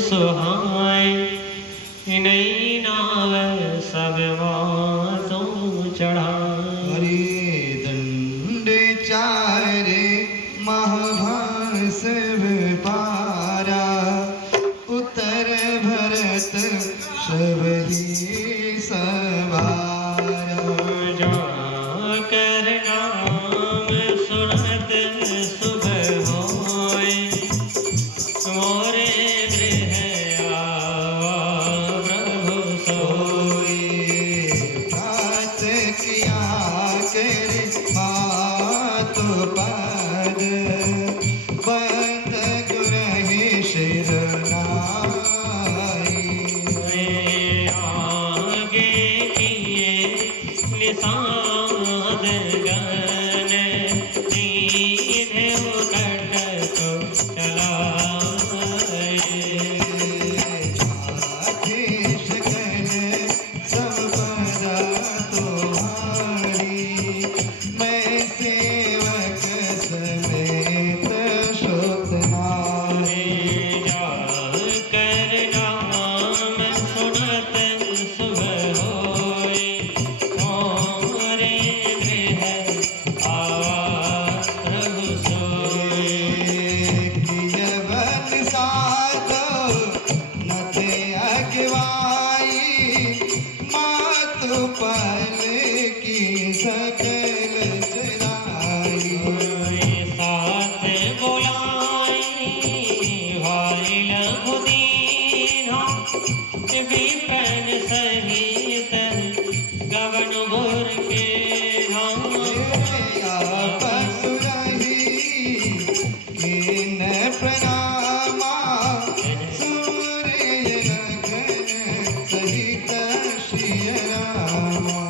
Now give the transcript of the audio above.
सुहाय नई नाव सब मातों चढ़ाए। हरे दंड चारे महाभास पारा उतर भरत शबरी सवारा। जाकर नाम सुनत सुबह होय मोरे गृह आवा प्रभु सोय। प्रात किया कर मातु पद बंद गुरहि शिर नाई। आगे किए निषाद गन दीन कट को चलाए। आदेश कर सब पदा तुम्हारी मैं सेवक समेत शोक नारी। जाकर नाम सुनत सुबह होय मोरे गृह आवा प्रभु सोय। कियवन साधो नथे अगवाई मातु पल की सकल चराई। साथ बोलाई भाई लघुदीना विपन सहित गवन गुर के नाम। प्रणामा सूर्य गगन सहित श्री रामा।